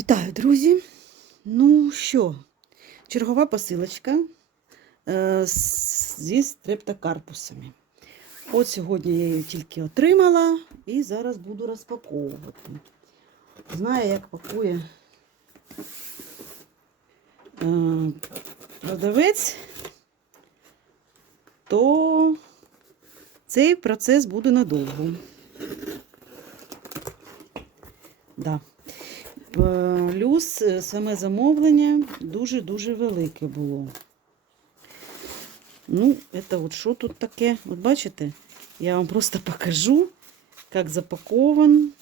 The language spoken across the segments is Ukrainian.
Вітаю, друзі! Ну що, чергова посилочка е, зі стрептокарпусами. От сьогодні я її тільки отримала і зараз буду розпаковувати. Знаю, як пакує е, продавець, то цей процес буде надовго. Да. Плюс е, саме замовлення дуже-дуже велике було. Ну, це от що тут таке? От бачите? Я вам просто покажу, як запакован.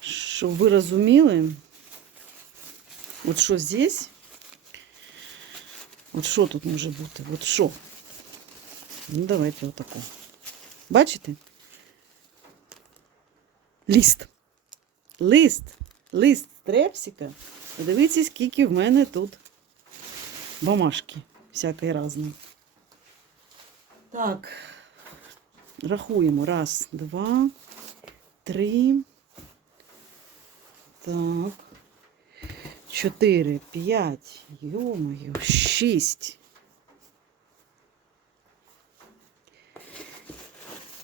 Щоб ви розуміли, от що здесь, от що тут може бути? От що? Ну, давайте отако. Бачите? Ліст. Лист. Лист трепсика. Подивіться, скільки в мене тут бумажки всякої разної. Так, рахуємо. Раз, два, три. Так. Чотири, п'ять. Йомою, шість.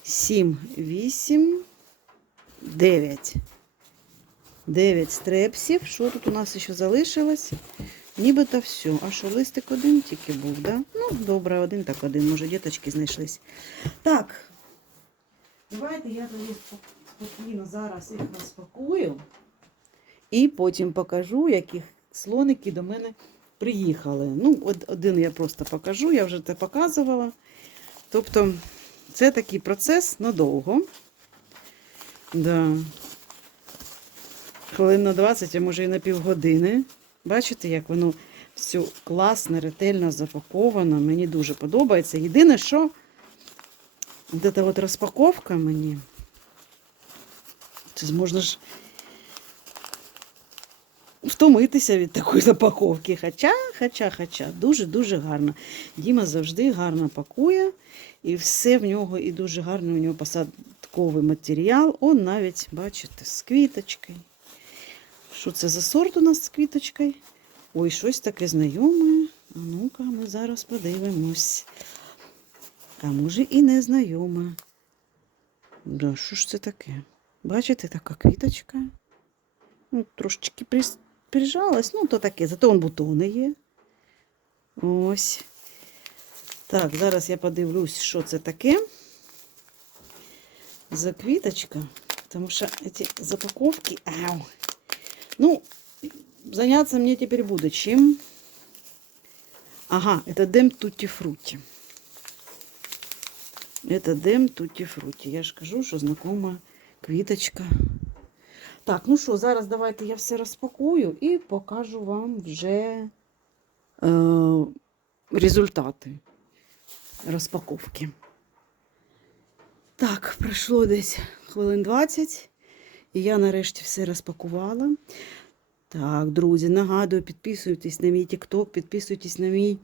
Сім, вісім. 9. 9 стрепсів. Що тут у нас ще залишилось? Нібито все. А що, листик один тільки був, да? Ну, добре, один так один. Може, діточки знайшлись. Так. Давайте я тоді спокійно зараз їх розпакую. І потім покажу, які слоники до мене приїхали. Ну, один я просто покажу, я вже це показувала. Тобто, це такий процес надовго. Да. Хвилин на 20, а може і на півгодини. Бачите, як воно все класно, ретельно запаковано. Мені дуже подобається. Єдине, що от ця от розпаковка мені. Це можна ж втомитися від такої запаковки. Хоча, хоча, хоча, дуже-дуже гарно. Діма завжди гарно пакує. І все в нього і дуже гарний у нього посадковий матеріал. Он навіть, бачите, з квіточкою. Що це за сорт у нас з квіточкою? Ой, щось таке знайоме. А ну-ка, ми зараз подивимось. А може і не знайоме. Да, що ж це таке? Бачите, така квіточка. Ну, трошечки прижалась, ну, то таке, зато он бутони є. Ось. Так, зараз я подивлюсь, що це таке за квіточка. Тому що ці запаковки. Ау. Ну, заняться мне теперь буде чим. Ага, это дем тутті фруті. Это дем тутті фруті. Я ж кажу, що знакома квіточка. Так, ну що, зараз давайте я все розпакую і покажу вам вже е, результати розпаковки. Так, пройшло десь хвилин 20, і я нарешті все розпакувала. Так, друзі, нагадую, підписуйтесь на мій TikTok, підписуйтесь на мій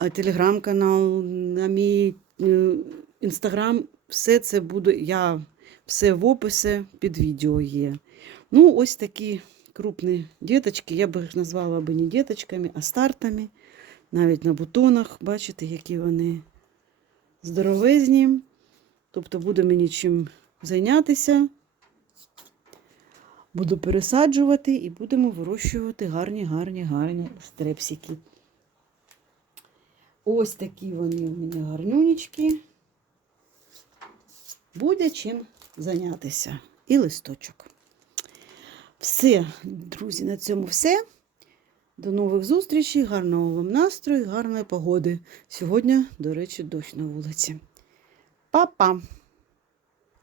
е, телеграм-канал, на мій е, інстаграм. Все це буде, я все в описі під відео є. Ну, ось такі крупні діточки. Я б їх назвала би не діточками, а стартами. Навіть на бутонах, бачите, які вони здоровезні. Тобто буде мені чим зайнятися. Буду пересаджувати і будемо вирощувати гарні, гарні, гарні стрепсики. Ось такі вони у мене гарнюнічки. Буде чим зайнятися. І листочок. Все, друзі, на цьому все. До нових зустрічей, гарного вам настрою, гарної погоди. Сьогодні, до речі, дощ на вулиці. Па-па!